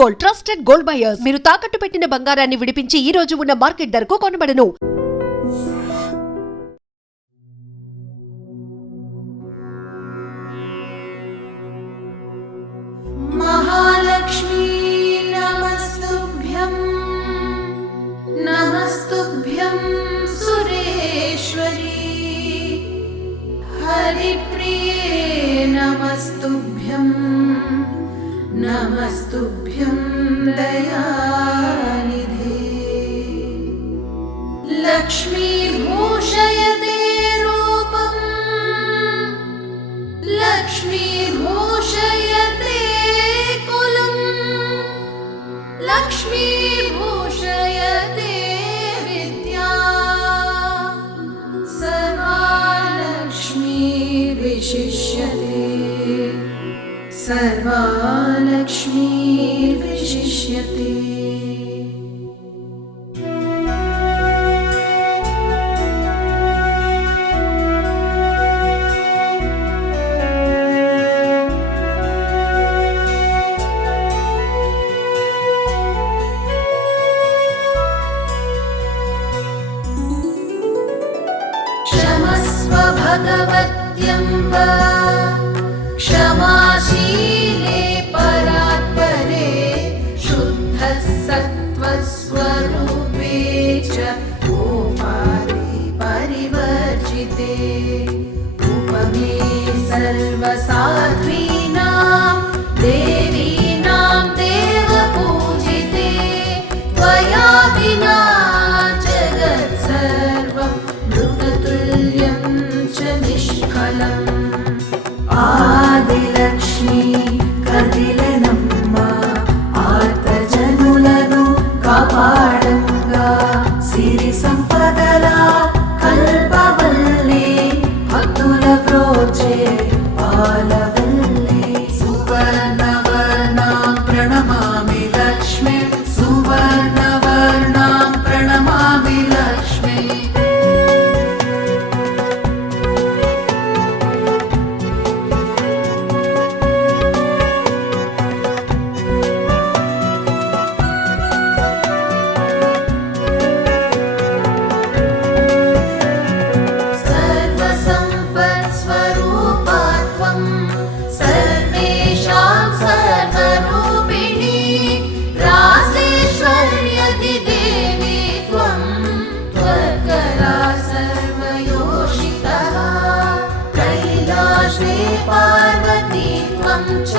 Gold, trusted gold buyers. మీరు తాకట్టు పెట్టిన బంగారాన్ని విడిపించి ఈ రోజు ఉన్న మార్కెట్ ధరకు కొనబడను. మహాలక్ష్మీ నమస్తుభ్యం, నమస్తుభ్యం సురేశ్వరీ, హరిప్రియే నమస్తుభ్యం, నమస్తుభ్యం దయానిధే. లక్ష్మీ భూషయతే రూపం, లక్ష్మీ భూషయతే కులం, లక్ష్మీ భూషయతే విద్యా, సర్వాలక్ష్మీ విశిష్యతే, సర్వాలక్ష్మీ విశిష్యతే. क्षमस्व भगवत्यम्ब, क्षमाशीले परात्परे, शुद्धः सत्त्वस्वरूपे च गोपाले परिवर्जिते, उपमे सर्वसाध्वीनां देवीनां देवपूजिते, त्वया विना जगत्सर्वं मृततुल्यं च निष्फलम्. ఆదిలక్ష్మి కదిలెనమ్మ, ఆర్తజనులను కాపాడంగా, సిరి సంపదల కల్పవల్లి, భక్తుల ప్రోచే పాలవల్లి. సువర్ణవర్ణాం ప్రణమామి లక్ష్మి, సువర్ణవర్ణాం ప్రణమామి లక్ష్మి. पार्वती त्वं च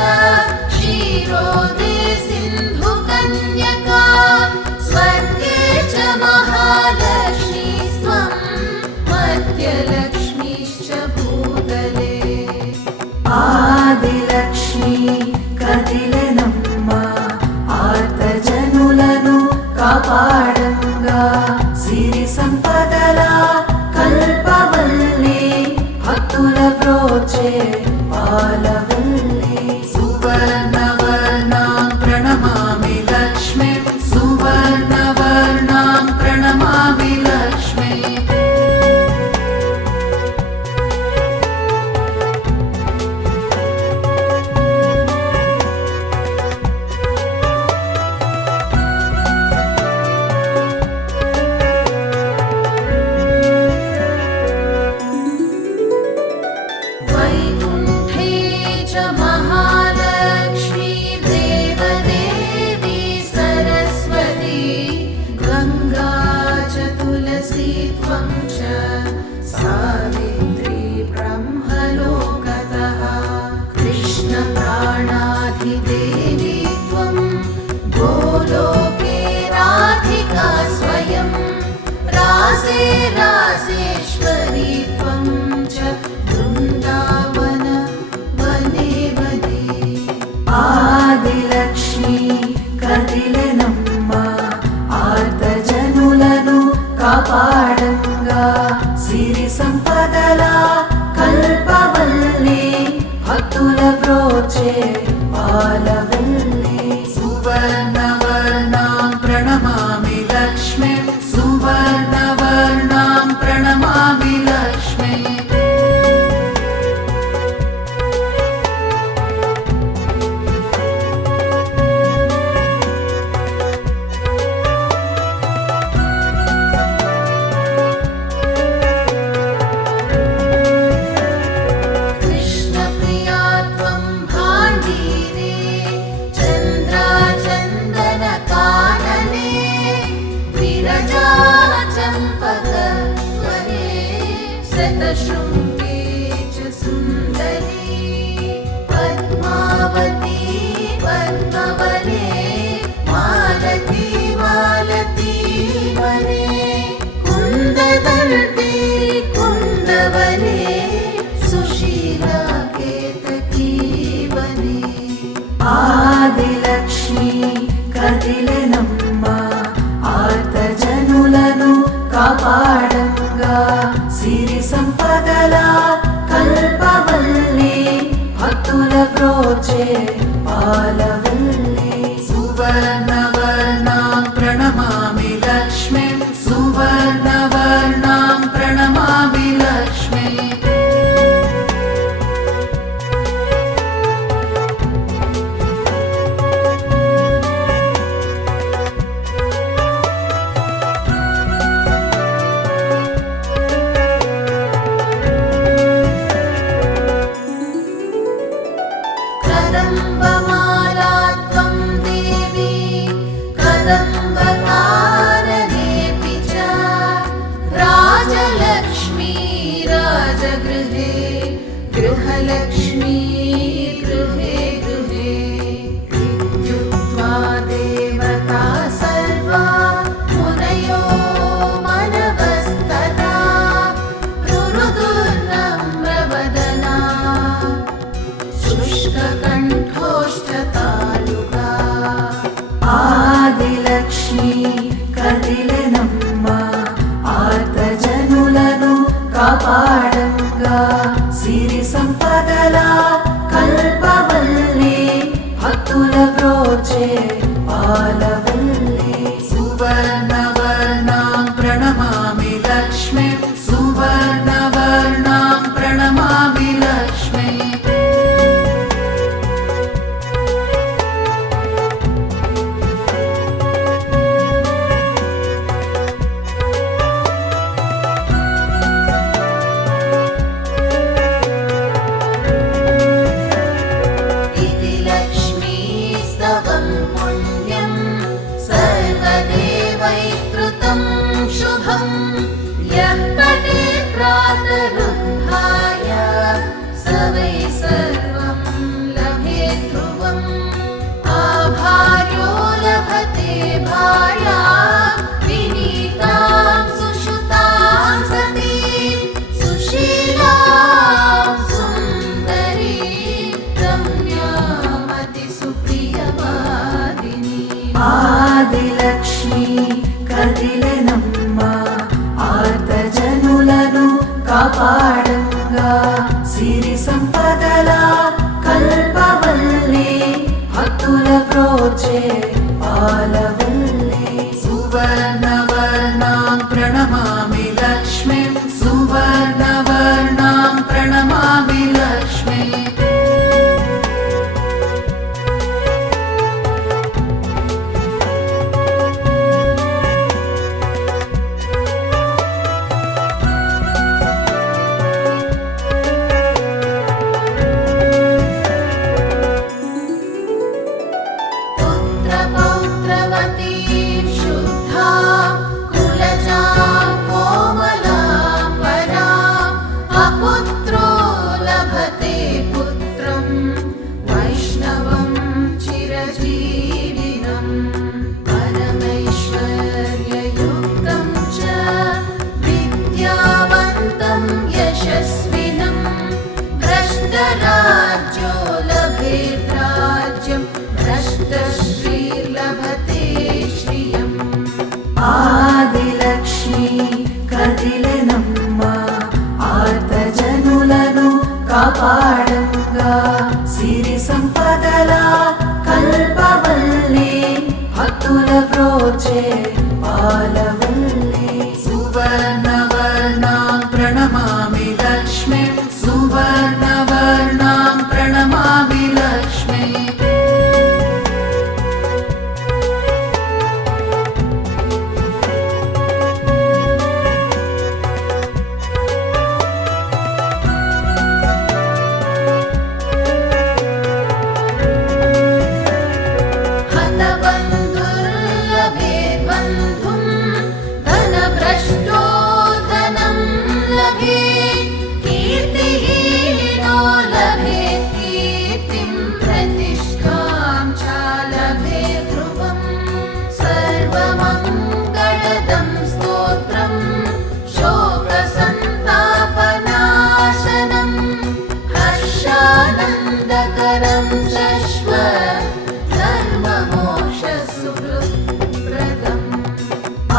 क्षीरोदे सिन्धुकन्यका, स्वर्गे च महालक्ष्मी त्वं, मध्यलक्ष्मीश्च भूतले. ఆదిలక్ష్మి కదిలెనమ్మ, ఆర్తజనులను కాపాడంగా, సిరి సంపదల కల్పవల్లి, భక్తుల ప్రోచే పాలవల్లి. సువర్ణవర్ణాం ప్రణమామి లక్ష్మి, సువర్ణవర్ణాం ప్రణమామి లక్ష్మి. रासेश्वरी त्वं च वृन्दावन वने वने. ఆదిలక్ష్మి కదిలెనమ్మ, ఆర్తజనులను కాపాడంగా, సిరి సంపదల కల్పవల్లి, భక్తుల ప్రోచే పాలవల్లి. సువర్ణవర్ణాం ప్రణమామి లక్ష్మి, సువర్ణవర్ణాం ప్రణమామి లక్ష్మి. కదిలెనమ్మ ఆర్తజనులను కాపాడంగా సిరి సంపదల కల్పవల్లి భక్తుల బ్రోచే పాలవల్లి సువర్ణవర్ణాం ప్రణమామి లక్ష్మీం సువర్ణవర్ణాం ప్రణమామి లక్ష్మీం कदम्बमाला त्वं देवी कदम्बकाननेऽपि च राजलक्ष्मी राजगृहे गृहलक्ष्मी गृहे गृहे इत्युक्त्वा देवता सर्वा मुनयो मनवस्तदा रुरुदुर्नम्रवदना शुष्ककण्ठोष्ठतालुका ఆదిలక్ష్మి కదిలెనమ్మ ఆర్తజనులను కాపాడంగా సిరి సంపదల కల్పవల్లి భక్తుల బ్రోచే పాలవల్లి సువర్ణవర్ణాం ప్రణమామి లక్ష్మీం సువర్ణవర్ణాం ప్రణమామి లక్ష్మీం इति लक्ष्मीस्तवं पुण्यं सर्वदेवैकृतं शुभं यः पठेत् प्रातरुत्थाय स वै सर्वं लभेत् ध्रुवम् आभार्यो लभते भार्यां विनीतां सुषुतां सतीं सुशीलां सुन्दरीं रम्यामतिसुप्रियवादिनीम् ఆదిలక్ష్మి కదిలెనమ్మ ఆర్తజనులను కాపాడంగా సిరి సంపదల కల్పవల్లి భక్తుల బ్రోచే పాలవల్లి సువర్ణవర్ణాం ప్రణమామి లక్ష్మీం సువర్ణవర్ణాం ప్రణమామి లక్ష్మీం పుత్ర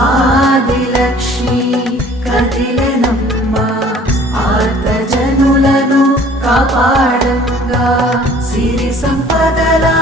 ఆదిలక్ష్మి కదిలెనమ్మ ఆర్తజనులను కాపాడంగా సిరి సంపదలా